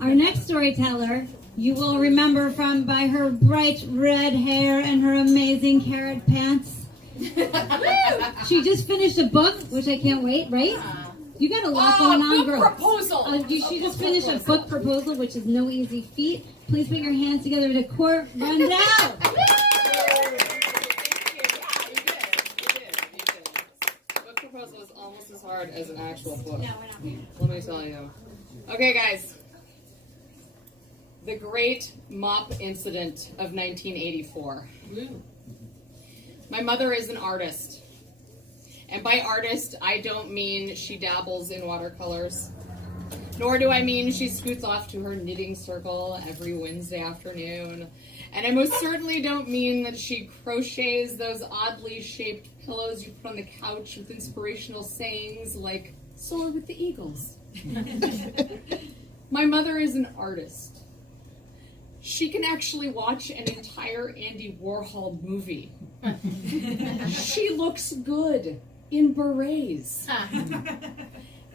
Our next storyteller, you will remember by her bright red hair and her amazing carrot pants. She just finished a book, which I can't wait, right? You got a lot going on, girl. Proposal. She just finished a book proposal, which is no easy feat. Please put your hands together to court rundown. Book proposal is almost as hard as an actual book. No, we're not reading. Let me tell you. Okay, guys. The Great Mop Incident of 1984. My mother is an artist. And by artist, I don't mean she dabbles in watercolors. Nor do I mean she scoots off to her knitting circle every Wednesday afternoon. And I most certainly don't mean that she crochets those oddly shaped pillows you put on the couch with inspirational sayings like, "Soar with the Eagles." My mother is an artist. She can actually watch an entire Andy Warhol movie. She looks good in berets.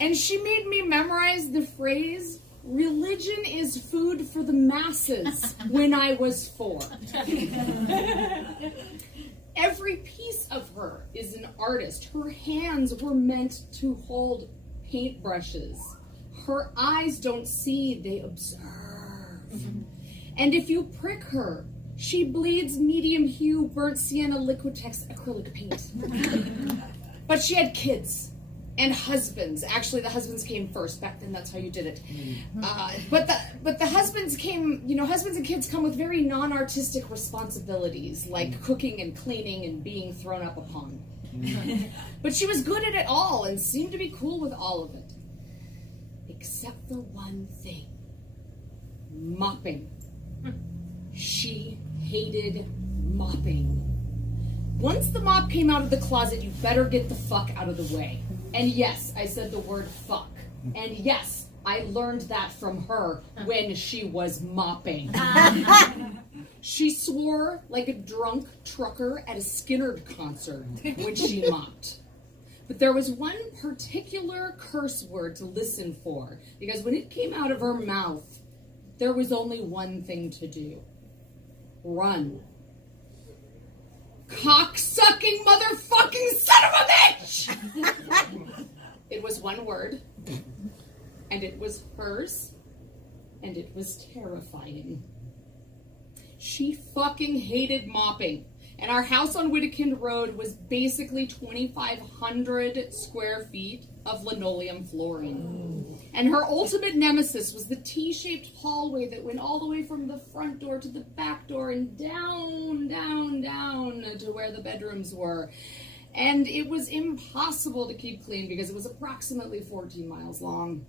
And she made me memorize the phrase, "Religion is food for the masses," when I was 4. Every piece of her is an artist. Her hands were meant to hold paintbrushes. Her eyes don't see, they observe. And if you prick her, she bleeds medium hue burnt sienna Liquitex acrylic paint. But she had kids and husbands. Actually, the husbands came first. Back then, that's how you did it. But the husbands came, husbands and kids come with very non-artistic responsibilities, like cooking and cleaning and being thrown up upon. But she was good at it all and seemed to be cool with all of it. Except for one thing. Mopping. She hated mopping. Once the mop came out of the closet, you better get the fuck out of the way. And yes, I said the word fuck. And yes, I learned that from her when she was mopping. She swore like a drunk trucker at a Skinnerd concert when she mopped. But there was one particular curse word to listen for, because when it came out of her mouth, there was only one thing to do. Run. Cock-sucking motherfucking son of a bitch! It was one word, and it was hers, and it was terrifying. She fucking hated mopping, and our house on Whittekind Road was basically 2,500 square feet of linoleum flooring. And her ultimate nemesis was the T-shaped hallway that went all the way from the front door to the back door and down, down, down to where the bedrooms were. And it was impossible to keep clean because it was approximately 14 miles long.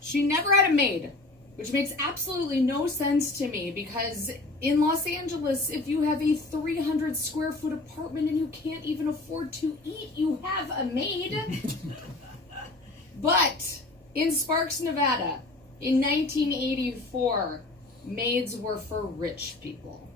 She never had a maid, which makes absolutely no sense to me because in Los Angeles, if you have a 300 square foot apartment and you can't even afford to eat, you have a maid. But in Sparks, Nevada, in 1984, maids were for rich people.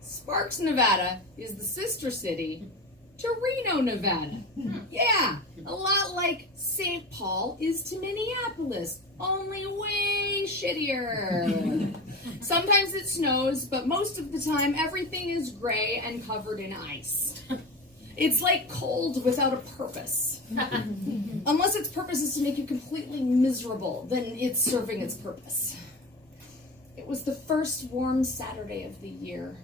Sparks, Nevada is the sister city to Reno, Nevada. Yeah, a lot like St. Paul is to Minneapolis, only way shittier. Sometimes it snows, but most of the time everything is gray and covered in ice. It's like cold without a purpose. Unless its purpose is to make you completely miserable, then it's serving its purpose. It was the first warm Saturday of the year.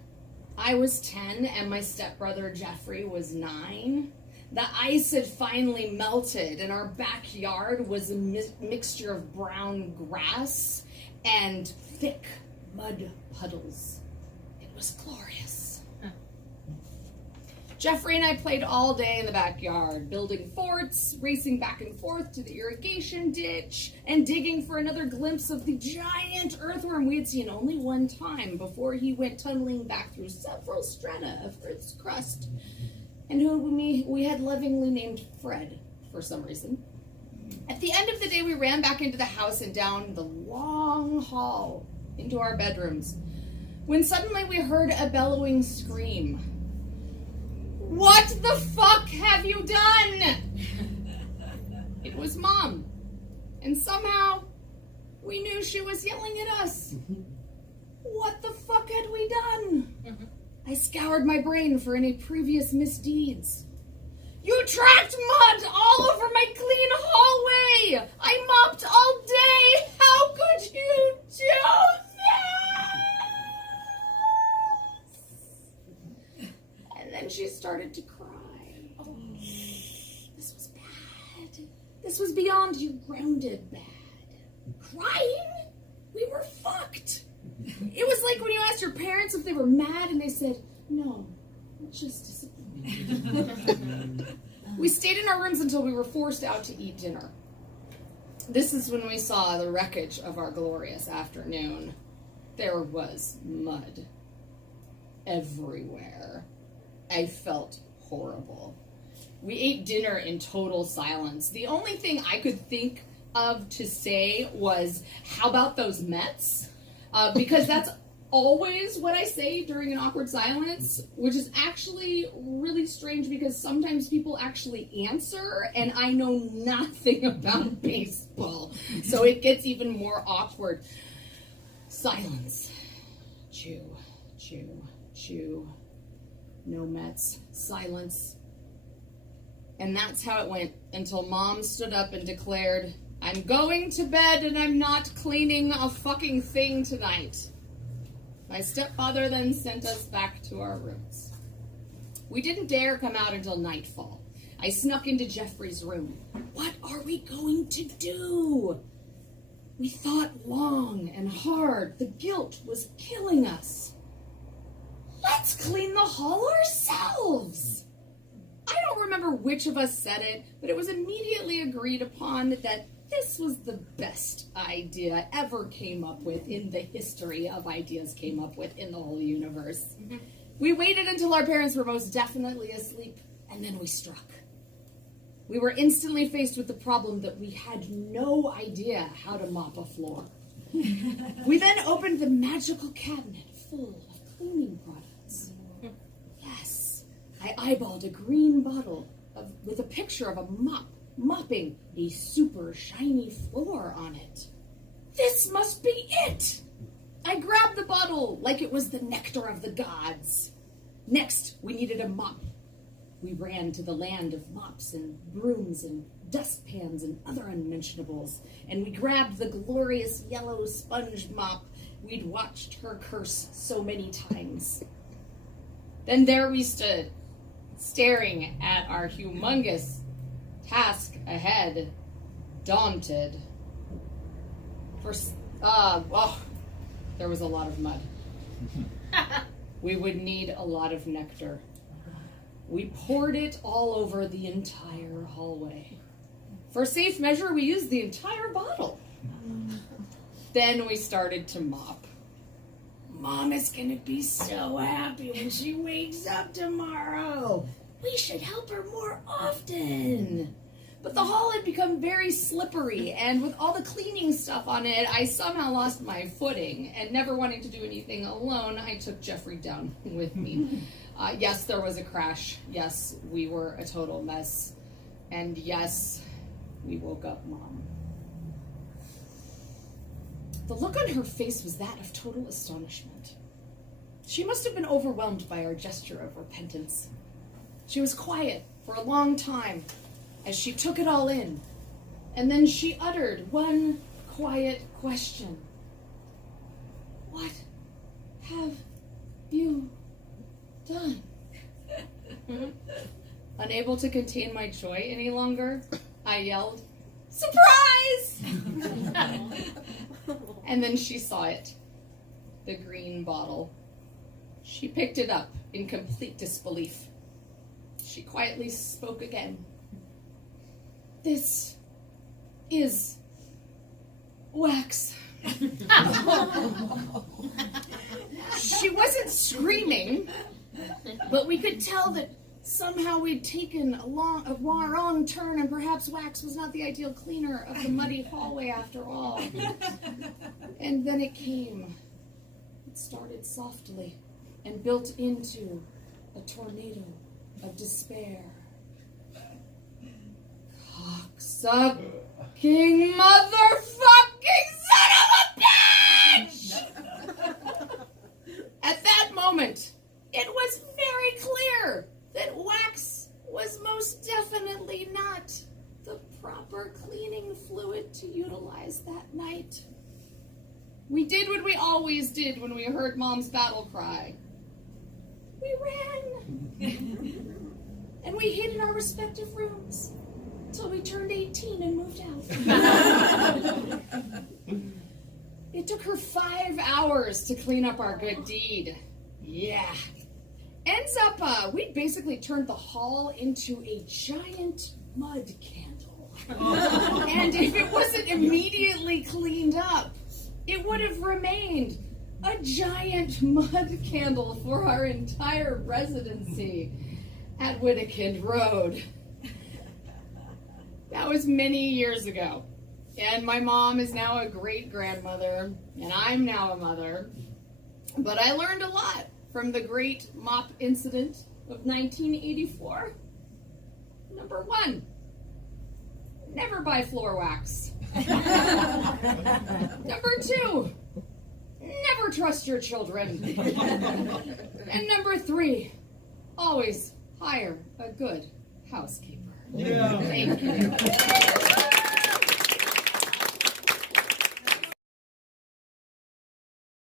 I was 10 and my stepbrother Jeffrey was 9. The ice had finally melted and our backyard was a mixture of brown grass and thick mud puddles. It was glorious. Jeffrey and I played all day in the backyard, building forts, racing back and forth to the irrigation ditch, and digging for another glimpse of the giant earthworm we had seen only one time before he went tunneling back through several strata of Earth's crust, and who we had lovingly named Fred for some reason. At the end of the day, we ran back into the house and down the long hall into our bedrooms, when suddenly we heard a bellowing scream. "What the fuck have you done?" It was Mom. And somehow, We knew she was yelling at us. What the fuck had we done? I scoured my brain for any previous misdeeds. You tracked mud all over my clean hallway! I mopped all day! How could you do this? And then she started to cry. Oh, this was bad. This was beyond you grounded bad. Crying? We were fucked. It was like when you asked your parents if they were mad and they said, no, just disappointed. We stayed in our rooms until we were forced out to eat dinner. This is when we saw the wreckage of our glorious afternoon. There was mud everywhere. I felt horrible. We ate dinner in total silence. The only thing I could think of to say was, how about those Mets? Because that's always what I say during an awkward silence, which is actually really strange because sometimes people actually answer and I know nothing about baseball. So it gets even more awkward. Silence. Chew, chew, chew. No Mets. Silence. And that's how it went until Mom stood up and declared, I'm going to bed and I'm not cleaning a fucking thing tonight. My stepfather then sent us back to our rooms. We didn't dare come out until nightfall. I snuck into Jeffrey's room. What are we going to do? We thought long and hard. The guilt was killing us. Let's clean the hall ourselves. I don't remember which of us said it, but it was immediately agreed upon that this was the best idea ever came up with in the history of ideas came up with in the whole universe. We waited until our parents were most definitely asleep, and then we struck. We were instantly faced with the problem that we had no idea how to mop a floor. We then opened the magical cabinet full of cleaning products. Yes, I eyeballed a green bottle with a picture of a mop mopping a super shiny floor on it. This must be it! I grabbed the bottle like it was the nectar of the gods. Next, we needed a mop. We ran to the land of mops and brooms and dustpans and other unmentionables, and we grabbed the glorious yellow sponge mop we'd watched her curse so many times. Then there we stood, staring at our humongous task ahead, daunted. There was a lot of mud. We would need a lot of nectar. We poured it all over the entire hallway. For safe measure, we used the entire bottle. Then we started to mop. Mom is gonna be so happy when she wakes up tomorrow. We should help her more often. But the hall had become very slippery, and with all the cleaning stuff on it, I somehow lost my footing. And never wanting to do anything alone, I took Jeffrey down with me. Yes, there was a crash. Yes, we were a total mess. And yes, we woke up Mom. The look on her face was that of total astonishment. She must have been overwhelmed by our gesture of repentance. She was quiet for a long time as she took it all in, and then she uttered one quiet question. What have you done? Unable to contain my joy any longer, I yelled, "Surprise!" And then she saw it, the green bottle. She picked it up in complete disbelief. She quietly spoke again. This is wax. She wasn't screaming, but we could tell that somehow we'd taken a wrong turn, and perhaps wax was not the ideal cleaner of the muddy hallway after all. And then it came. It started softly and built into a tornado of despair. Cocksucking motherfucking son of to utilize that night. We did what we always did when we heard Mom's battle cry. We ran. And we hid in our respective rooms until we turned 18 and moved out. It took her 5 hours to clean up our good deed. Yeah. Ends up, we basically turned the hall into a giant mud candle. And if it wasn't immediately cleaned up, it would have remained a giant mud candle for our entire residency at Whittakind Road. That was many years ago. And my mom is now a great-grandmother, and I'm now a mother. But I learned a lot from the great mop incident of 1984. Number 1, never buy floor wax. Number 2, never trust your children. And number 3, always hire a good housekeeper. Yeah. Thank you.